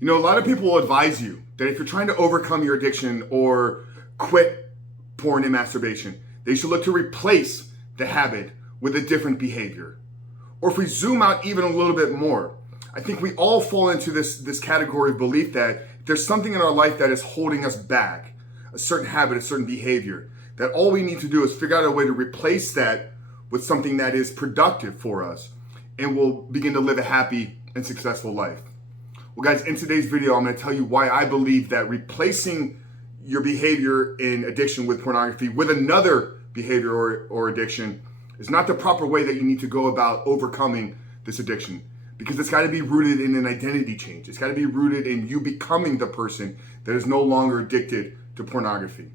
You know, a lot of people will advise you that if you're trying to overcome your addiction or quit porn and masturbation, they should look to replace the habit with a different behavior. Or if we zoom out even a little bit more, I think we all fall into this category of belief that there's something in our life that is holding us back, a certain habit, a certain behavior, that all we need to do is figure out a way to replace that with something that is productive for us, and we'll begin to live a happy and successful life. Well, guys, in today's video, I'm going to tell you why I believe that replacing your behavior in addiction with pornography with another behavior or addiction is not the proper way that you need to go about overcoming this addiction. Because it's got to be rooted in an identity change. It's got to be rooted in you becoming the person that is no longer addicted to pornography.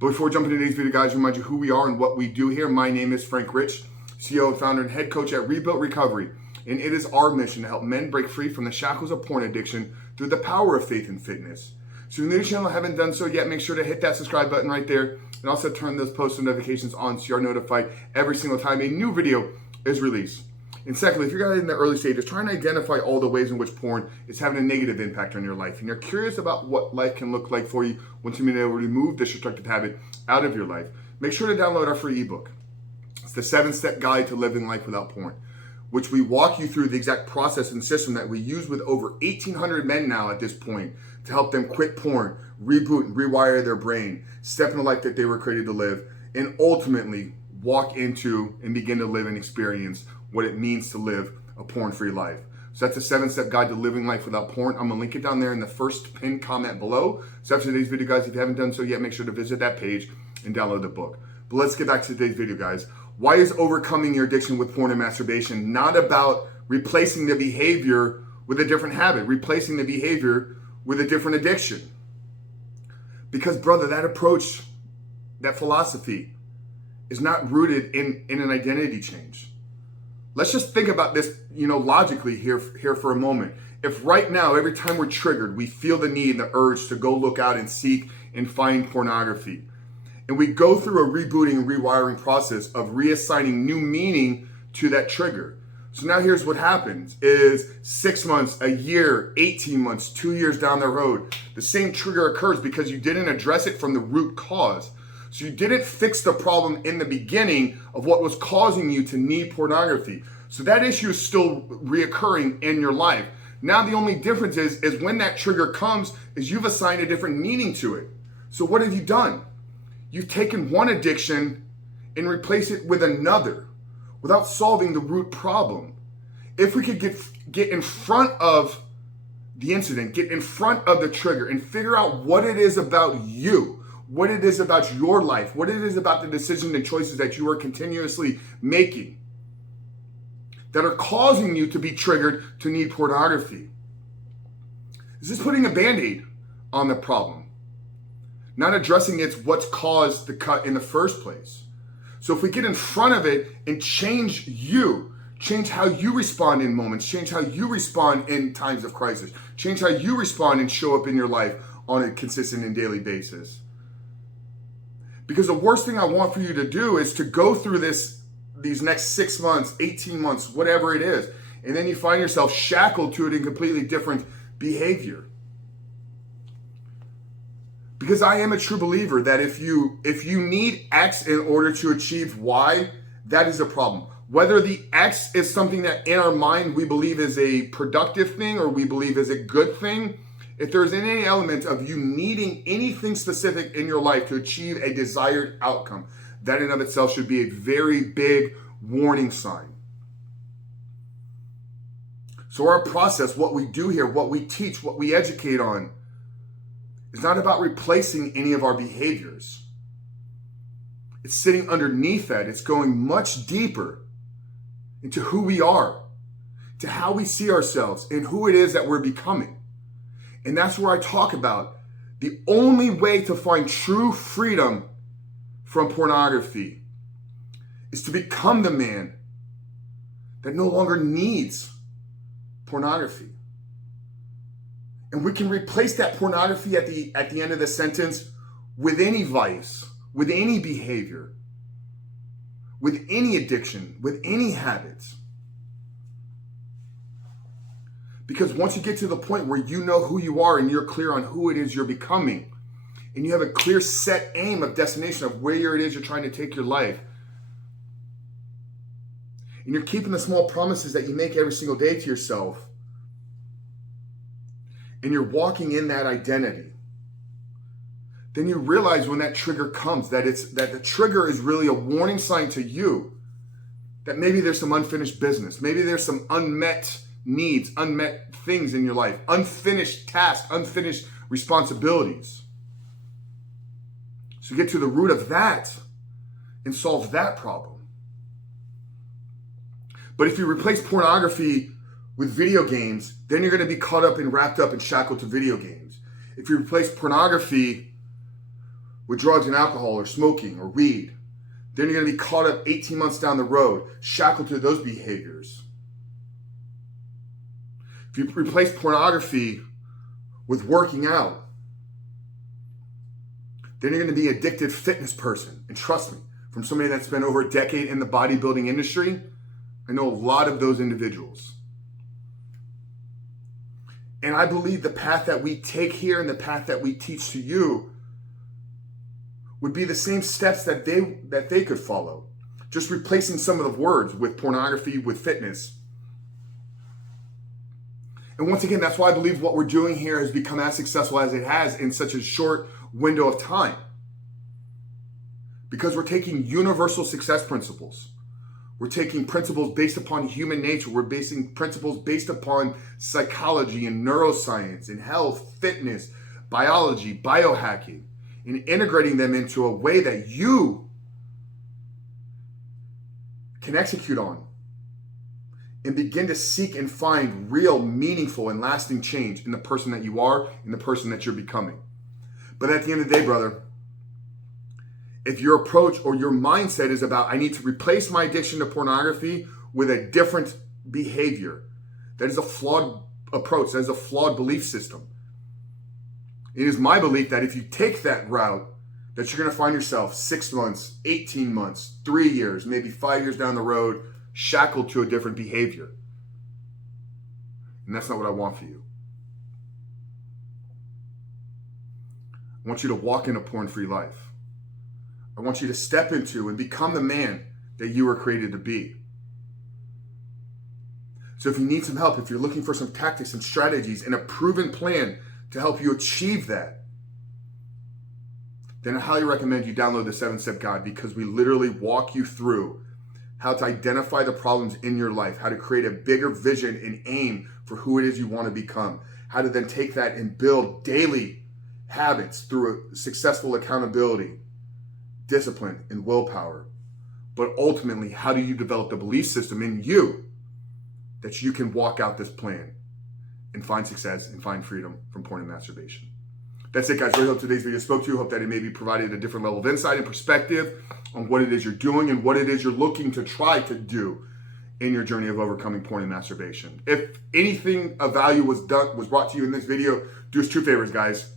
But before jumping into today's video, guys, remind you who we are and what we do here. My name is Frank Rich, CEO and founder and head coach at Rebuilt Recovery. And it is our mission to help men break free from the shackles of porn addiction through the power of faith and fitness. So if you're new to the channel and haven't done so yet, make sure to hit that subscribe button right there. And also turn those post notifications on so you're notified every single time a new video is released. And secondly, if you're in the early stages, trying to identify all the ways in which porn is having a negative impact on your life, and you're curious about what life can look like for you once you've been able to remove this destructive habit out of your life, make sure to download our free ebook. It's the 7-step guide to living life without porn, which we walk you through the exact process and system that we use with over 1,800 men now at this point to help them quit porn, reboot and rewire their brain, step in the life that they were created to live, and ultimately walk into and begin to live and experience what it means to live a porn-free life. So that's a 7-step guide to living life without porn. I'm gonna link it down there in the first pinned comment below. So after today's video, guys, if you haven't done so yet, make sure to visit that page and download the book. But let's get back to today's video, guys. Why is overcoming your addiction with porn and masturbation not about replacing the behavior with a different habit, replacing the behavior with a different addiction? Because, brother, that approach, that philosophy is not rooted in an identity change. Let's just think about this, logically here for a moment. If right now, every time we're triggered, we feel the need, the urge to go look out and seek and find pornography, and we go through a rebooting and rewiring process of reassigning new meaning to that trigger. So now here's what happens is 6 months, a year, 18 months, 2 years down the road, the same trigger occurs because you didn't address it from the root cause. So you didn't fix the problem in the beginning of what was causing you to need pornography. So that issue is still reoccurring in your life. Now the only difference is when that trigger comes is you've assigned a different meaning to it. So what have you done? You've taken one addiction and replaced it with another without solving the root problem. If we could get in front of the incident, get in front of the trigger and figure out what it is about you, what it is about your life, what it is about the decisions and choices that you are continuously making that are causing you to be triggered to need pornography. Is this putting a Band-Aid on the problem? Not addressing what's caused the cut in the first place. So if we get in front of it and change how you respond in moments, change how you respond in times of crisis, change how you respond and show up in your life on a consistent and daily basis. Because the worst thing I want for you to do is to go through these next 6 months, 18 months, whatever it is, and then you find yourself shackled to it in completely different behavior. Because I am a true believer that if you need X in order to achieve Y, that is a problem. Whether the X is something that in our mind we believe is a productive thing or we believe is a good thing, if there's any element of you needing anything specific in your life to achieve a desired outcome, that in of itself should be a very big warning sign. So our process, what we do here, what we teach, what we educate on, is not about replacing any of our behaviors. It's sitting underneath that. It's going much deeper into who we are, to how we see ourselves, and who it is that we're becoming. And that's where I talk about the only way to find true freedom from pornography is to become the man that no longer needs pornography. And we can replace that pornography at the end of the sentence with any vice, with any behavior, with any addiction, with any habits. Because once you get to the point where you know who you are and you're clear on who it is you're becoming, and you have a clear set aim of destination of where it is you're trying to take your life, and you're keeping the small promises that you make every single day to yourself, and you're walking in that identity, then you realize when that trigger comes that the trigger is really a warning sign to you that maybe there's some unfinished business, maybe there's some unmet needs, unmet things in your life, unfinished tasks, unfinished responsibilities. So get to the root of that and solve that problem. But if you replace pornography with video games, then you're going to be caught up and wrapped up and shackled to video games. If you replace pornography with drugs and alcohol or smoking or weed, then you're going to be caught up 18 months down the road, shackled to those behaviors. If you replace pornography with working out, then you're going to be an addicted fitness person. And trust me, from somebody that's spent over a decade in the bodybuilding industry, I know a lot of those individuals. And I believe the path that we take here and the path that we teach to you would be the same steps that they could follow. Just replacing some of the words with pornography, with fitness. And once again, that's why I believe what we're doing here has become as successful as it has in such a short window of time. Because we're taking universal success principles. We're taking principles based upon human nature. We're basing principles based upon psychology and neuroscience and health, fitness, biology, biohacking, and integrating them into a way that you can execute on and begin to seek and find real, meaningful, and lasting change in the person that you are and the person that you're becoming. But at the end of the day, brother, if your approach or your mindset is about, I need to replace my addiction to pornography with a different behavior, that is a flawed approach. That is a flawed belief system. It is my belief that if you take that route, that you're going to find yourself 6 months, 18 months, 3 years, maybe 5 years down the road, shackled to a different behavior. And that's not what I want for you. I want you to walk in a porn-free life. I want you to step into and become the man that you were created to be. So if you need some help, if you're looking for some tactics and strategies and a proven plan to help you achieve that, then I highly recommend you download the 7-Step Guide, because we literally walk you through how to identify the problems in your life, how to create a bigger vision and aim for who it is you want to become, how to then take that and build daily habits through a successful accountability, discipline, and willpower. But ultimately, how do you develop the belief system in you that you can walk out this plan and find success and find freedom from porn and masturbation? That's it, guys. Really hope today's video spoke to you. Hope that it maybe provided a different level of insight and perspective on what it is you're doing and what it is you're looking to try to do in your journey of overcoming porn and masturbation. If anything of value was brought to you in this video, do us 2 favors, guys.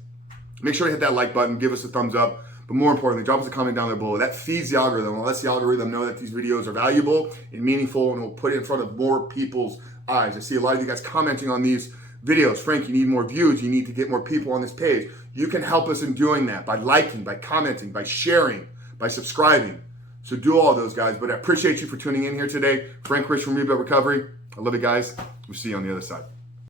Make sure to hit that like button, give us a thumbs up, but more importantly, drop us a comment down there below. That feeds the algorithm. It lets the algorithm know that these videos are valuable and meaningful, and will put it in front of more people's eyes. I see a lot of you guys commenting on these videos. Frank, you need more views. You need to get more people on this page. You can help us in doing that by liking, by commenting, by sharing, by subscribing. So do all those, guys. But I appreciate you for tuning in here today. Frank Rich from Rebuild Recovery. I love you guys. We'll see you on the other side.